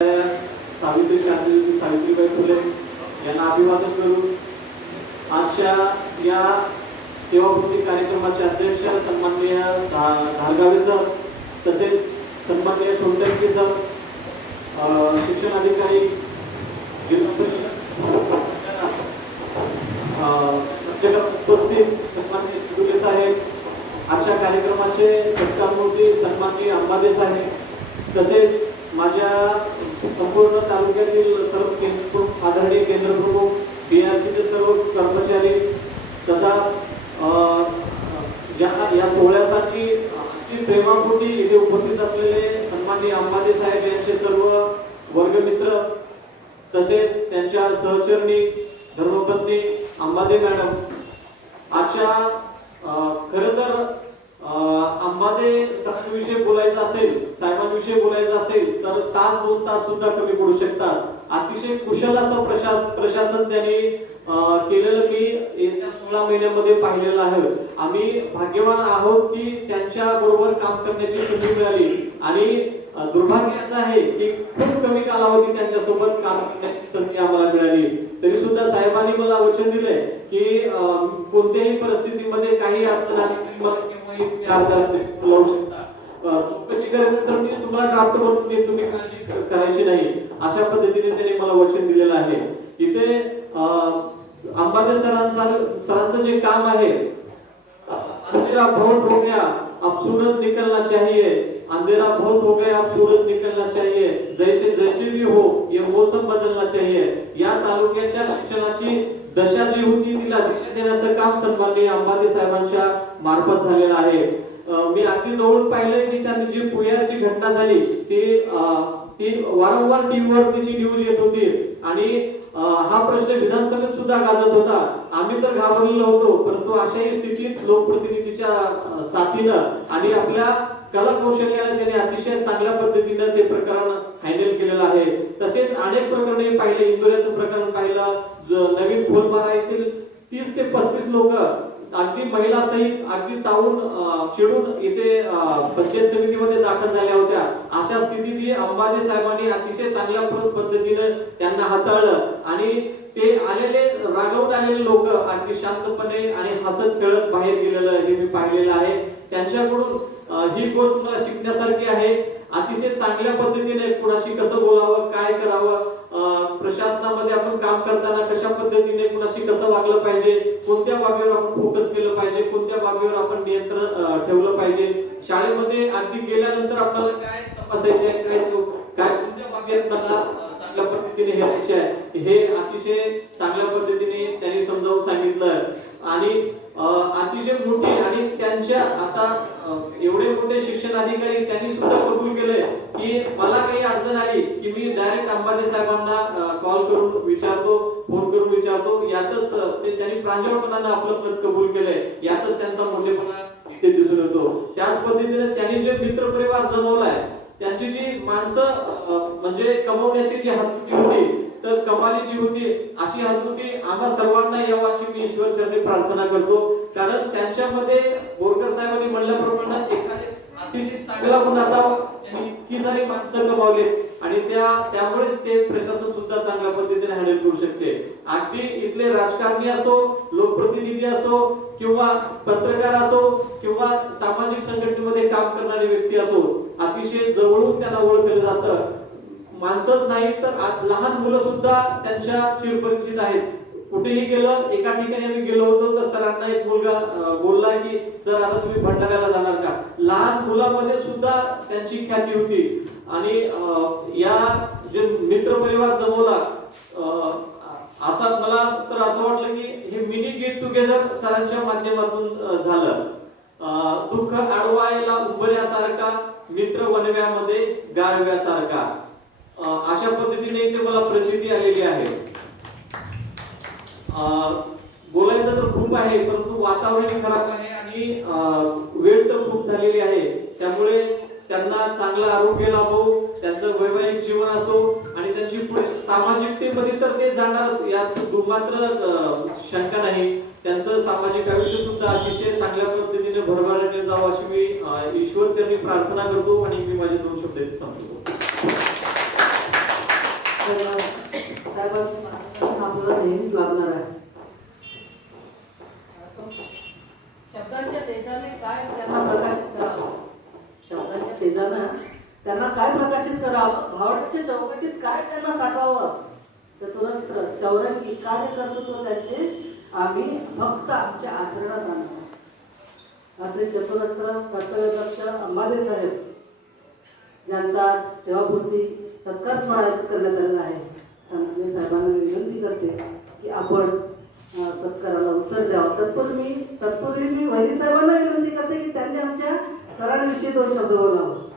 सावित्री क्रांती सावित्रीबाई फुले यांना अभिवादन करू आजच्या या सेवापूर्ती कार्यक्रमाचे अध्यक्ष सन्माननीय धारगावे सर तसेच सन्माननीय सोंडके सर शिक्षण अधिकारी जिल्हा परिषद उपस्थित सन्माननीय चिडुले साहेब आजच्या कार्यक्रमाचे सत्कारमूर्ती सन्माननीय अंबादे साहेब तसेच माझ्या संपूर्ण तालुक्यातील सर्व केंद्र आदरणीय केंद्रप्रमुख बी आर सीचे सर्व कर्मचारी तथा या या सोहळ्यासाठी अगदी प्रेमापोटी इथे उपस्थित असलेले सन्माननीय अंबादे साहेब यांचे सर्व वर्गमित्र तसेच त्यांच्या सहचरणी धर्मपत्नी अंबादे मॅडम आजच्या खरं तर अ, अंबादे सरांविषयी बोलायचं असेल साहेबांविषयी बोलायचं असेल तर तास दोन तास सुद्धा कमी पडू शकतात. अतिशय कुशल असं प्रशास प्रशासन त्यांनी केलेलं मी येत्या सोळा महिन्यामध्ये पाहिलेलं आहे. आम्ही भाग्यवान आहोत की त्यांच्या बरोबर काम करण्याची संधी मिळाली. आणि दुर्भाग्य असं आहे की खूप कमी कालावधी त्यांच्यासोबत काम करण्याची संधी आम्हाला मिळाली. तरी सुद्धा साहेबांनी मला वचन दिलंय की कोणत्याही परिस्थितीमध्ये काही अडचण आली तरी मला केव्हाही शकता. अ, चौकशी करायचं तर मी तुम्हाला ड्राफ्ट बनवून देईन तुम्ही काळजी करायची नाही. अशा पद्धतीने त्यांनी मला वचन दिलेलं आहे. इथे अ, अंबादे सरांचा सरांचं जे काम आहे अंधेरा बहुत हो गया अब सूरज निकलना चाहिए अंधेरा बहुत हो गया अब सूरज निकलना चाहिए जैसे जैसे भी हो ये मौसम बदलना चाहिए या तालुक्याच्या शिक्षणाची दशा जी होती तिला दिशा देण्याचं काम सन्माननीय अंबाते साहेबांच्या मार्फत झालेलं आहे. मी अगदी जवळून पाहिलंय की त्यांनी जी पुण्याची घटना झाली ती ती वारंवार टीव्हीवर तिची न्यूज येत होती आणि हा प्रश्न विधानसभेत सुद्धा गाजत होता. आम्ही तर घाबरलेलो होतो परंतु अशाही स्थितीत लोकप्रतिनिधीच्या साथीनं आणि आपल्या कला कौशल्याने त्यांनी अतिशय चांगल्या पद्धतीनं ते प्रकरण हँडल केलेलं आहे. तसेच अनेक प्रकरणे पाहिले इंदोऱ्याचं प्रकरण पाहिलं नवीन खोलमारा येथील तीस ते पस्तीस लोक अगदी महिला सहित अगदी ताऊन चिडून इथे पंचायत समितीमध्ये दाखल झाल्या होत्या. अशा स्थितीत अंबादे साहेबांनी अतिशय चांगल्या पद्धतीने त्यांना हाताळलं. आणि ते आलेले रागवून आलेले लोक अगदी शांतपणे आणि हसत खेळत बाहेर गेलेलं हे मी पाहिलेलं आहे. त्यांच्याकडून ही गोष्ट मला शिकण्यासारखी आहे. अतिशय चांगल्या पद्धतीने कुणाशी कसं बोलावं काय करावं प्रशासनामध्ये आपण काम करताना कशा पद्धतीने कुणाशी कसं वागलं पाहिजे कोणत्या बाबीवर आपण फोकस केलं पाहिजे कोणत्या बाबीवर आपण नियंत्रण ठेवलं पाहिजे शाळेमध्ये अगदी गेल्यानंतर आपल्याला काय तपासायचे आहे काय काय कोणत्या बाबी आपल्याला चांगल्या पद्धतीने घ्यायचे आहे हे अतिशय चांगल्या पद्धतीने त्यांनी समजावून सांगितलं आणि अतिशय मोठी आणि त्यांच्या आता एवढे मोठे शिक्षण अधिकारी त्यांनी सुद्धा कबूल केलंय की मला काही अडचण आली की मी डायरेक्ट अंबादे साहेबांना कॉल करून विचारतो फोन करून विचारतो. यातच ते त्यांनी प्रांजळपणानं आपलं पद कबूल केलंय. यातच त्यांचा मोठेपणा इथे दिसून येतो. त्याच पद्धतीने त्यांनी जे मित्रपरिवार जमवलाय त्यांची जी माणसं म्हणजे कमवण्याची जी हातुटी होती तर कमालीची होती अशी हातुटी आम्हा सर्वांना यावं अशी मी ईश्वर चरणी प्रार्थना करतो. कारण त्यांच्यामध्ये साहेबांनी म्हणल्याप्रमाणे एखादे अतिशय चांगला गुण असावा त्यांनी इतकी सारी माणसं गमावले आणि त्या त्यामुळेच ते प्रशासन सुद्धा चांगल्या पद्धतीने हॅन्डल करू शकते. अगदी इथले राजकारणी असो लोकप्रतिनिधी असो किंवा पत्रकार असो किंवा सामाजिक संघटनेमध्ये काम करणारी व्यक्ती असो अतिशय जवळून त्यांना ओळखलं जातं. माणसंच नाही तर लहान मुलं सुद्धा त्यांच्या चिरपरिचित आहेत. कुठेही गेलं एका ठिकाणी आम्ही गेलो होतो तर सरांना एक मुलगा बोलला की सर आता तुम्ही भंडाऱ्याला जाणार का? लहान मुलामध्ये सुद्धा त्यांची ख्याती होती. आणि या जे मित्र परिवार जमवला असा मला तर असं वाटलं की हे मिनी गेट टुगेदर सरांच्या माध्यमातून झालं. दुःख अडवायला उभऱ्यासारखा मित्र वनव्यामध्ये गारव्यासारखा. अशा पद्धतीने इथे मला प्रचिती आलेली आहे. बोलायचं तर खूप आहे परंतु वातावरण खराब आहे आणि वेळ तर खूप झालेली आहे. त्यामुळे त्यांना चांगलं आरोग्य लाभो त्यांचं वैवाहिक जीवन असो आणि त्यांची पुढे सामाजिकतेमध्ये तर ते जाणारच. यात दुमात्र शंका नाही. त्यांचं सामाजिक आयुष्य सुद्धा अतिशय चांगल्या पद्धतीने भरभराटे जावं अशी मी ईश्वरचरणी ईश्वर प्रार्थना करतो आणि मी माझे दोन शब्द सांगतो संपवतो. आपल्याला नेहमीच लागणार आहे. शब्दांच्या तेजाने काय त्यांना प्रकाशित करावं? शब्दांच्या तेजानं त्यांना काय प्रकाशित करावं? भावड्याच्या चौकटीत काय त्यांना साठवावं? चतुरस्त्र चौरंगी कार्यकर्तृत्व त्यांचे? आम्ही फक्त आमच्या आचरणात आणणार असे चतुरस्त्र कर्तव्यदक्ष अंबाले साहेब यांचा आज सेवापूर्ती सत्कार सोहळा आयोजित करण्यात आलेला आहे. सन्माननीय साहेबांना विनंती करते की आपण सत्काराला उत्तर द्यावं. तत्पूर्वी मी तत्पूर्वी मी वैदी साहेबांना विनंती करते की त्यांनी आमच्या सरांविषयी दोन शब्द बोलावं.